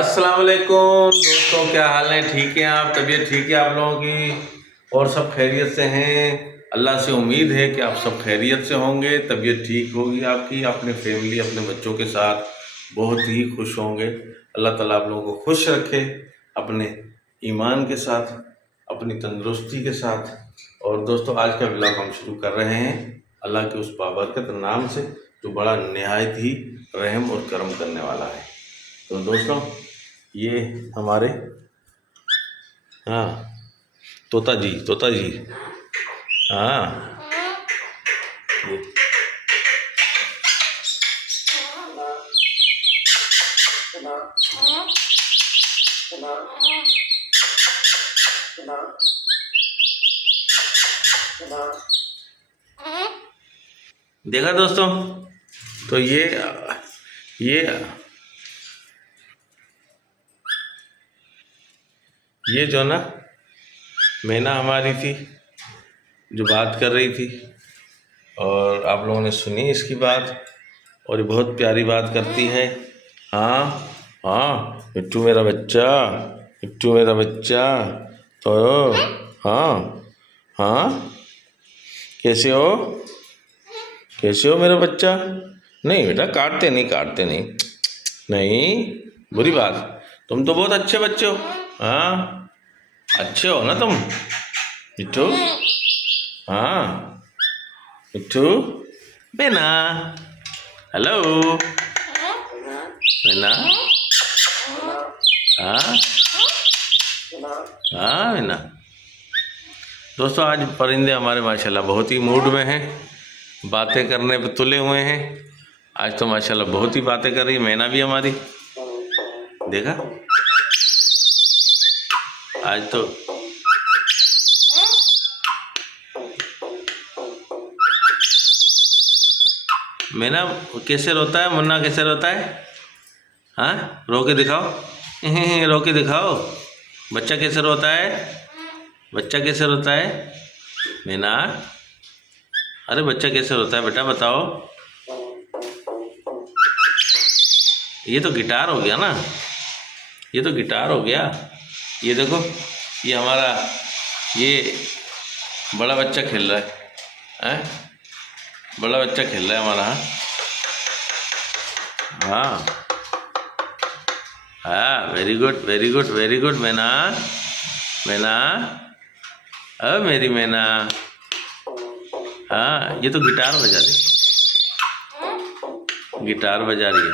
अस्सलाम वालेकुम दोस्तों, क्या हाल है? ठीक है आप? तबीयत ठीक है आप लोगों की? और सब खैरियत से हैं? अल्लाह से उम्मीद है कि आप सब खैरियत से होंगे, तबीयत ठीक होगी आपकी, अपने फैमिली अपने बच्चों के साथ बहुत ही खुश होंगे। अल्लाह ताला आप लोगों को खुश रखे अपने ईमान के साथ, अपनी तंदुरुस्ती के साथ। और दोस्तों, आज का व्लॉग हम शुरू कर रहे हैं अल्लाह के उस बाबरकत नाम से जो बड़ा निहायत ही रहम और करम करने वाला है। तो दोस्तों, ये हमारे हाँ तोता जी हाँ ये देखा दोस्तों। तो ये ये जो ना मैना हमारी थी जो बात कर रही थी, और आप लोगों ने सुनी इसकी बात, और ये बहुत प्यारी बात करती है। हाँ हाँ मिट्टू मेरा बच्चा, मिट्टू मेरा बच्चा। तो हाँ हाँ, कैसे हो? कैसे हो मेरा बच्चा? नहीं बेटा, काटते नहीं नहीं, बुरी बात। तुम तो बहुत अच्छे बच्चे हो। हाँ, अच्छे हो ना तुम मिट्टू? हाँ मिट्टू, बेना, हेलो बेना। हाँ हाँ बेना। दोस्तों, आज परिंदे हमारे माशाल्लाह बहुत ही मूड में हैं, बातें करने पे तुले हुए हैं। आज तो माशाल्लाह बहुत ही बातें कर रही है मैना भी हमारी। देखा आज तो मैना कैसे रोता है, मुन्ना कैसे रोता है? हाँ, रो के दिखाओ। रो के दिखाओ। बच्चा कैसे रोता है? बच्चा कैसे रोता है मैना? अरे बच्चा कैसे रोता है बेटा, बताओ। ये तो गिटार हो गया ना, ये तो गिटार हो गया। ये देखो, ये हमारा ये बड़ा बच्चा खेल रहा है। बड़ा बच्चा खेल रहा है हमारा। हाँ हाँ, very good very good very good मैना। मैना, अब मेरी मैना। हाँ, ये तो गिटार बजा रही, गिटार बजा रही है।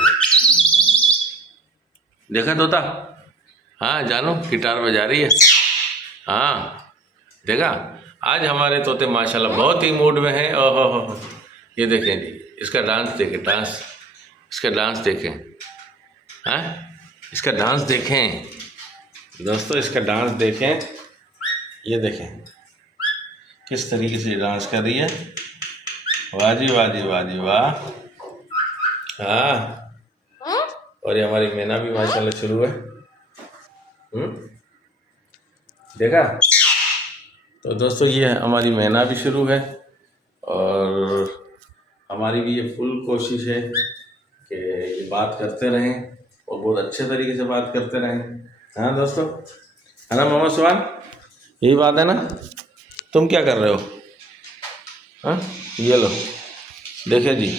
देखा तोता? हाँ जानू, गिटार बजा रही है। हाँ देखा, आज हमारे तोते माशाल्लाह बहुत ही मूड में हैं। ओहो हो, ये देखें जी, इसका डांस देखें, डांस, इसका डांस देखें। हाँ, इसका डांस देखें दोस्तों, इसका डांस देखें। ये देखें किस तरीके से डांस कर रही है। वाह जी वाह जी वाह जी वाह। हाँ, और ये हमारी मैना भी माशाल्लाह शुरू है। देखा? तो दोस्तों, ये हमारी मैना भी शुरू है, और हमारी भी ये फुल कोशिश है कि ये बात करते रहें और बहुत अच्छे तरीके से बात करते रहें। हाँ दोस्तों, है ना मोहम्मद सुभान? यही बात है ना? तुम क्या कर रहे हो? हाँ, ये लो, देखे जी,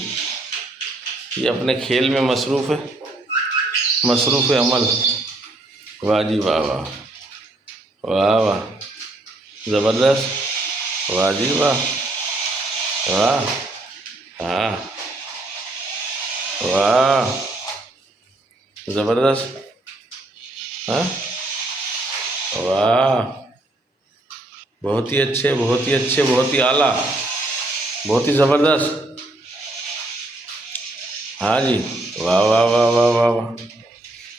ये अपने खेल में मसरूफ़ है, मसरूफ़ अमल। वाह जी वाह वाह, वाह वाह, ज़बरदस्त, वाह जी वाह, वाह, हाँ, वाह, ज़बरदस्त, हाँ, वाह, बहुत ही अच्छे बहुत ही अच्छे, बहुत ही आला, बहुत ही ज़बरदस्त। हाँ जी, वाह वाह वाह वाह वाह वाह।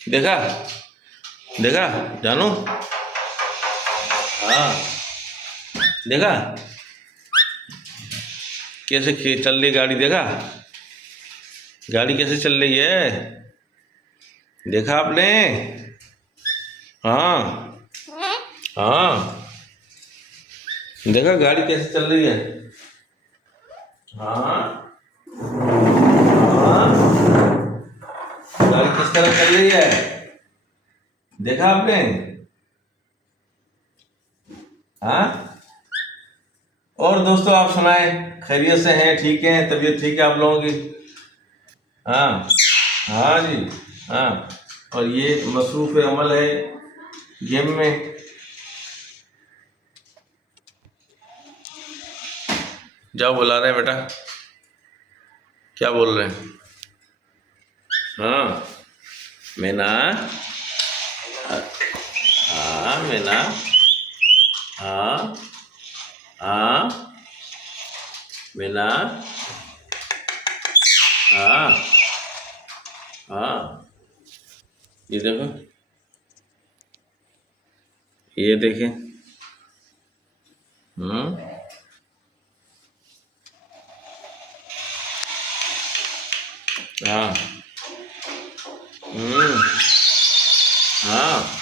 देखा? देखा जानू? हाँ देखा कैसे चल रही गाड़ी? देखा गाड़ी कैसे चल रही है? देखा आपने? हाँ हाँ, देखा गाड़ी कैसे चल रही है? हाँ हाँ, गाड़ी किस तरह चल रही है? देखा आपने? हाँ। और दोस्तों आप सुनाएं, खैरियत से हैं, ठीक हैं, तबीयत ठीक है आप लोगों की? हाँ। हाँ जी। हाँ। और ये मसरूफ़ अमल है गेम में। क्या बुला रहे हैं बेटा? क्या बोल रहे हैं? हाँ। मैना। हाँ मैना। हाँ। हाँ मैना। हाँ। हाँ। ये देखो, ये देखें। हम्म। हाँ। हम्म। हाँ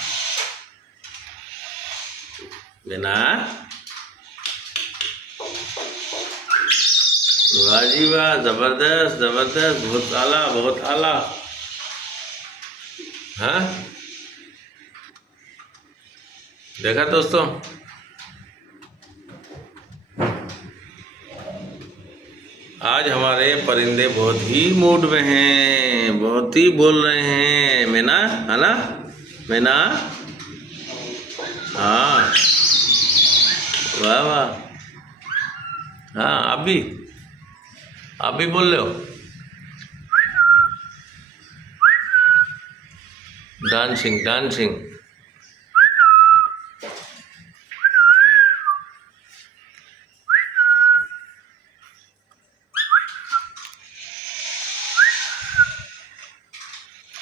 मैना। वाह जी वाह, जबरदस्त जबरदस्त, बहुत आला बहुत आला। हाँ। देखा दोस्तों? आज हमारे परिंदे बहुत ही मूड में हैं, बहुत ही बोल रहे हैं। मैना, है ना? मैना। हाँ। वाह वाह। हाँ आप भी बोल रहे हो? Dancing dancing.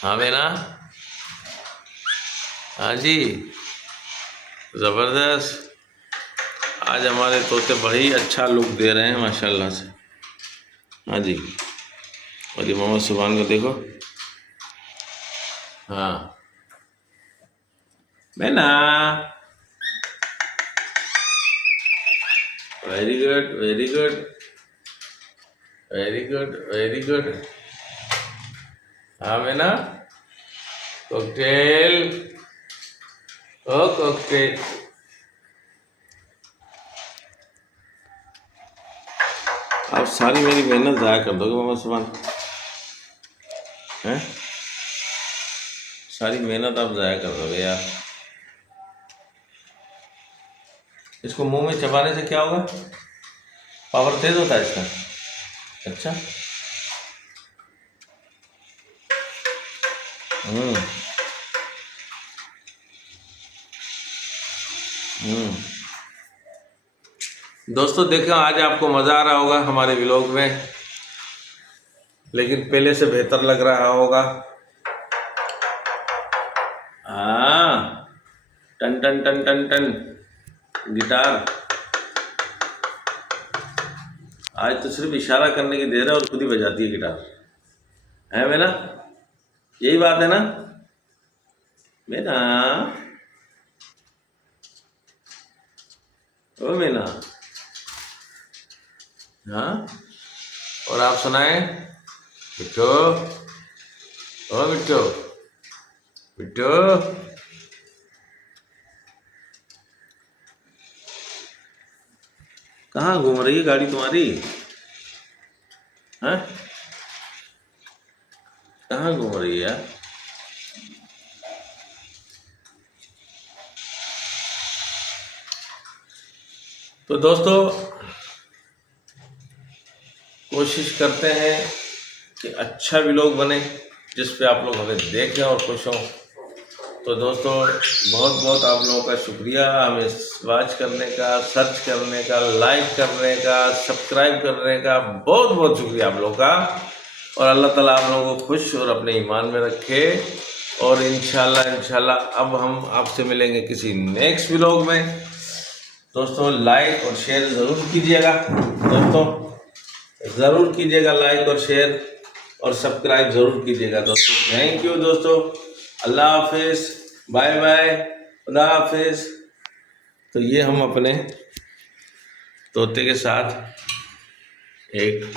हाँ मैना। हाँ जी। ज़बरदस्त। आज हमारे तोते बड़ी अच्छा लुक दे रहे हैं माशाल्लाह से। हाँ जी। और ये मोहम्मद सुभान को देखो। हाँ। मैना। Very good very good very good very good. हाँ मैना। कॉकटेल। ओ कॉकटेल। आप सारी मेरी मेहनत ज़ाया कर दोगे मोहम्मद सुभान? हैं? सारी मेहनत आप ज़ाया कर दोगे यार। इसको मुंह में चबाने से क्या होगा? पावर तेज होता है इसका? अच्छा। हम्म। हम्म। दोस्तों देखो, आज आपको मज़ा आ रहा होगा हमारे व्लॉग में, लेकिन पहले से बेहतर लग रहा होगा। हाँ। टन टन टन टन टन गिटार। आज तो सिर्फ इशारा करने की देर है और खुद ही बजाती है गिटार। है मैना? यही बात है ना मैना? ओ मैना। हाँ। और आप सुनाएं बिट्टो। ओ बिट्टो। बिट्टो। कहाँ घूम रही है गाड़ी तुम्हारी? हाँ। कहाँ घूम रही है यार? तो दोस्तों कोशिश करते हैं कि अच्छा व्लॉग बने जिस पे आप लोग हमें देखें और खुश हों। तो दोस्तों बहुत बहुत आप लोगों का शुक्रिया हमें वॉच करने का, सर्च करने का, लाइक करने का, सब्सक्राइब करने का, बहुत बहुत शुक्रिया आप लोगों का। और अल्लाह ताला आप लोगों को खुश और अपने ईमान में रखे। और इंशाल्लाह अब हम आपसे मिलेंगे किसी नेक्स्ट व्लॉग में। दोस्तों लाइक और शेयर ज़रूर कीजिएगा। दोस्तों ज़रूर कीजिएगा लाइक और शेयर, और सब्सक्राइब ज़रूर कीजिएगा दोस्तों। थैंक यू दोस्तों। अल्लाह हाफिज़। Bye bye. खुदा हाफिज़। तो ये हम अपने तोते के साथ एक